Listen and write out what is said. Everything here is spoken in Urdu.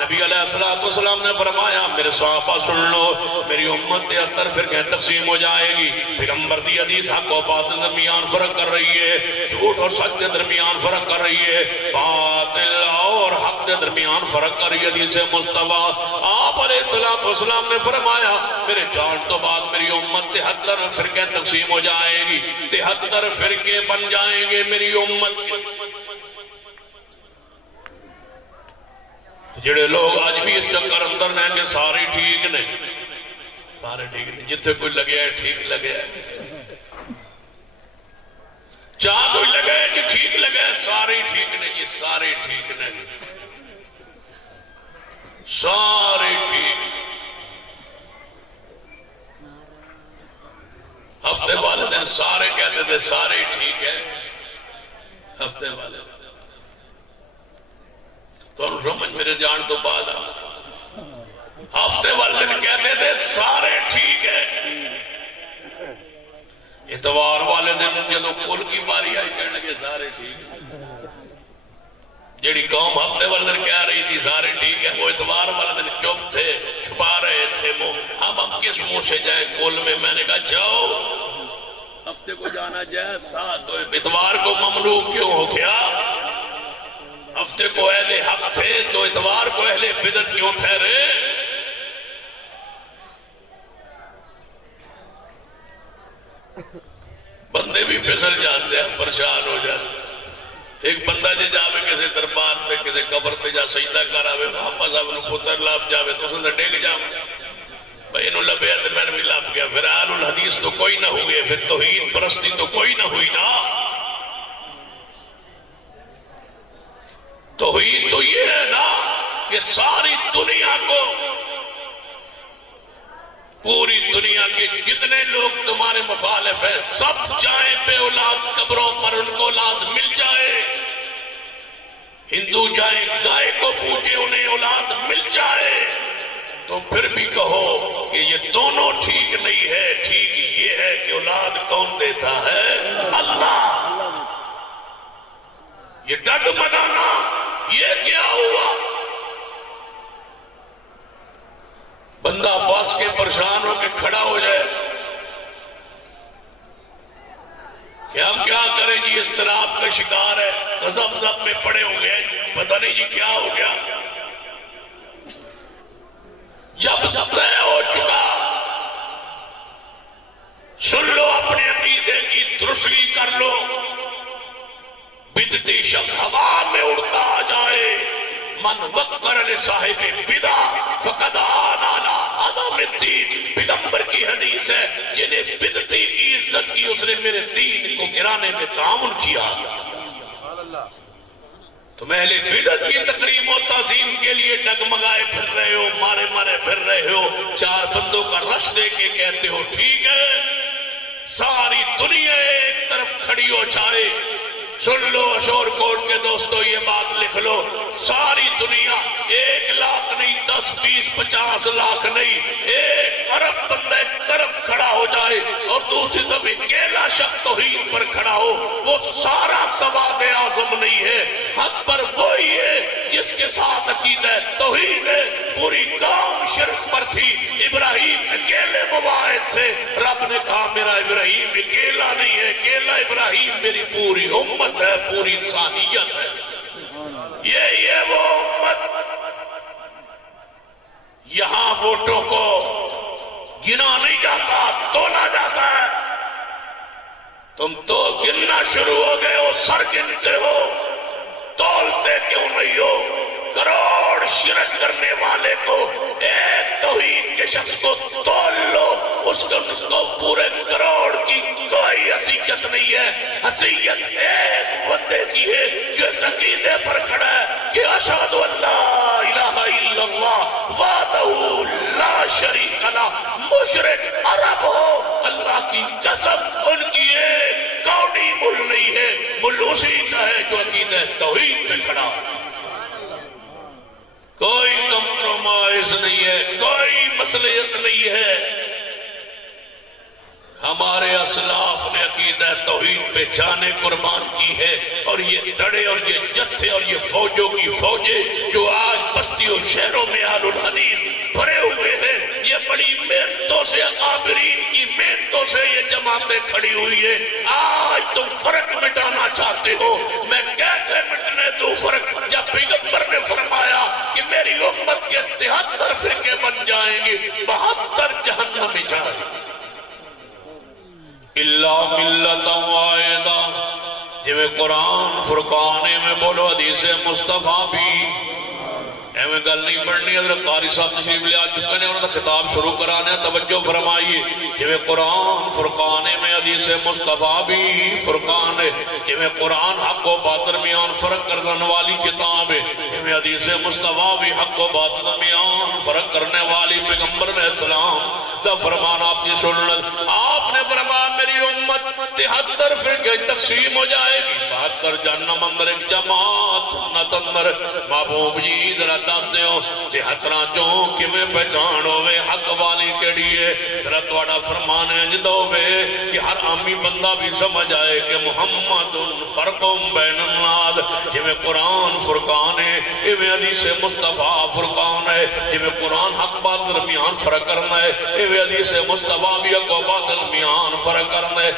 نبی علیہ السلام نے فرمایا میرے صحابہ سن لو، میری امت 73 فرقے تقسیم ہو جائے گی۔ پیغمبر دی حدیث حق و باطل درمیان فرق کر رہی ہے، جھوٹ اور سچ کے درمیان فرق کر رہی ہے، باطل اور حق کے درمیان فرق کر رہی ہے۔ حدیث مصطفیٰ آپ علیہ السلام نے فرمایا میرے جان تو بعد میری امت 73 فرقے تقسیم ہو جائے گی، 73 فرقے بن جائیں گے میری امت کے۔ جڑے لوگ آج بھی اس چکر اندر ہیں کہ سارے ٹھیک نے، سارے ٹھیک نہیں، جتنے کوئی لگے ہے ٹھیک لگے ہے، جہاں کوئی لگے ہے کہ ٹھیک لگے ہے سارے ٹھیک نے جی، سارے ٹھیک نے، سارے ٹھیک۔ ہفتے والے دن سارے کہتے تھے سارے ٹھیک ہے، ہفتے والے دن تو سمجھ میرے جان تو بعد ہفتے والے دن کہتے تھے سارے ٹھیک ہے، اتوار والے دن جدو کل کی باری آئی کہنے لگے سارے ٹھیک۔ جیڑی قوم ہفتے والے دن کہہ رہی تھی سارے ٹھیک ہے، وہ اتوار والے دن چپ تھے، چھپا رہے تھے منہ۔ اب ہم کس منہ سے جائے کل میں؟ میں نے کہا جاؤ، ہفتے کو جانا جائز تھا تو اتوار کو ممنوع کیوں ہو گیا؟ ہفتے کو اہل حق تھے تو اتوار کو اہل بدعت کیوں ٹھہرے؟ بندے بھی پھسل جاتے ہیں، پریشان ہو جاتے ہیں۔ ایک بندہ جی جاوے کسی دربار پہ کسی قبر پہ جا سجدہ کراوے، محمد صاحب نو پتر لب جاوے تو اسے ڈگ جاوے، بھائی انہوں لبیا تو میں بھی لب گیا، پھر اہل الحدیث تو کوئی نہ ہوئے، پھر توحید پرستی تو کوئی نہ ہوئی نا۔ توحید تو یہ ہے نا کہ ساری دنیا کو، پوری دنیا کے جتنے لوگ تمہارے مخالف ہیں سب جائیں بے اولاد قبروں پر، ان کو اولاد مل جائے۔ ہندو جائیں گائے کو پوجے انہیں اولاد مل جائے، تو پھر بھی کہو کہ یہ دونوں ٹھیک نہیں ہے۔ ٹھیک یہ ہے کہ اولاد کون دیتا ہے؟ اللہ۔ یہ ڈگمگانا یہ کیا ہوا؟ بندہ بس کے پریشان ہو کے کھڑا ہو جائے کہ ہم کیا کریں جی، اضطراب کا شکار ہے، غضب میں پڑے ہو گئے، پتہ نہیں جی کیا ہو گیا۔ جب طے ہو چکا، سن لو، اپنے عقیدے کی درستگی کر لو۔ بدعتی شخص ہوا میں اڑتا جائے، من وقر لصاحب بدع فقد آن علی عدم الدین۔ پیغمبر کی حدیث ہے، جنہیں بدعتی کی عزت کی اس نے میرے دین کو گرانے میں تعاون کیا۔ تم اہل بدعت کی تکریم و تعظیم کے لیے ڈگمگائے پھر رہے ہو، مارے مارے پھر رہے ہو، چار بندوں کا رش دے کے کہتے ہو ٹھیک ہے، ساری دنیا ایک طرف کھڑی ہو جائے۔ سن لو اشور کوٹ کے دوستو، یہ بات لکھ لو، ساری دنیا 1 لاکھ نہیں، 10 20 50 لاکھ نہیں، 1 ارب بندہ ایک طرف کھڑا ہو جائے اور دوسری طرف اکیلا شخص توحید پر کھڑا ہو، وہ سارا سواد اعظم نہیں ہے، حق پر وہی ہے جس کے ساتھ عقیدہ توحید ہے۔ پوری قوم شرک پر تھی، ابراہیم اکیلے مواحد تھے، رب نے کہا میرا ابراہیم اکیلا نہیں ہے، اکیلا ابراہیم میری پوری امت ہے، پوری انسانیت ہے۔ یہ وہ امت، یہاں ووٹوں کو گنا نہیں جاتا، تولا جاتا ہے۔ تم تو گننا شروع ہو گئے ہو، سر گنتے ہو، تولتے کیوں نہیں ہو؟ کروڑ شرک کرنے والے کو، ایک توحید کے شخص کو تول لو، اس کو پورے کروڑ کی کوئی حیثیت نہیں ہے۔ حیثیت ایک بندے کی ہے جو اس عقیدے پر کھڑا ہے کہ اشہد ان لا الہ الا اللہ وحدہ لا شریک لہ۔ مشرک عرب ہو، اللہ کی قسم ان کی ایک کوڑی مل نہیں ہے، مل اسی کا ہے جو عقیدہ توحید پہ کھڑا ہے۔ کوئی کمپرومائز نہیں ہے، کوئی مصلحت نہیں ہے۔ ہمارے اسلاف نے عقیدہ توحید پہ جانیں قربان کی ہے، اور یہ دڑے اور یہ جتھے اور یہ فوجوں کی فوجیں جو آج بستی اور شہروں میں اہل الحدیث بھرے ہوئے ہیں، یہ بڑی محنتوں سے اکابرین کی محنتوں سے یہ جماعتیں کھڑی ہوئی ہیں۔ آج تم فرق مٹانا چاہتے ہو، میں کیسے مٹنے دوں فرق جب پیغمبر نے فرمایا کہ میری امت کے 73 فرقے بن جائیں گے، 72 جہنم میں جائیں گے۔ اللہ ملت واحدہ، جویں قرآن فرقانے میں بولو حدیث مصطفیٰ بھی ایویں گل نہیں پڑھنی۔ حضرت قاری صاحب تشریف لے آ چکے نے، انہوں نے خطاب شروع کرانے، توجہ فرمائیے۔ جویں قرآن فرقانے میں حدیث مصطفیٰ بھی فرقان ہے، جویں قرآن حق و باطل درمیان فرق کرنے والی کتاب ہے، جویں حدیث مصطفیٰ بھی حق و باطل درمیان فرق کرنے والی پیغمبر علیہ السلام دا فرمان آپ کی سنت۔ آپ نے فرمایا میری امت 73 فرقے تقسیم ہو جائے گی، 72 جہنم اندر ایک جماعت جنت اندر۔ محبوب جی ذرا دس دیو 73 چوں کیویں پہچان ہوے حق والی کیڑی ہے؟ ذرا تہاڈا فرمان ہے جدا ہوے کہ ہر عامی بندہ بھی سمجھ آئے کہ محمد فرق بین الناس، جویں قرآن فرقان ہے ایویں حدیث مصطفیٰ فرقان ہے، جویں قرآن حق باطل درمیان فرق کرنا ہے ایویں حدیث مصطفیٰ بھی حق و باطل درمیان فرق کرنا ہے۔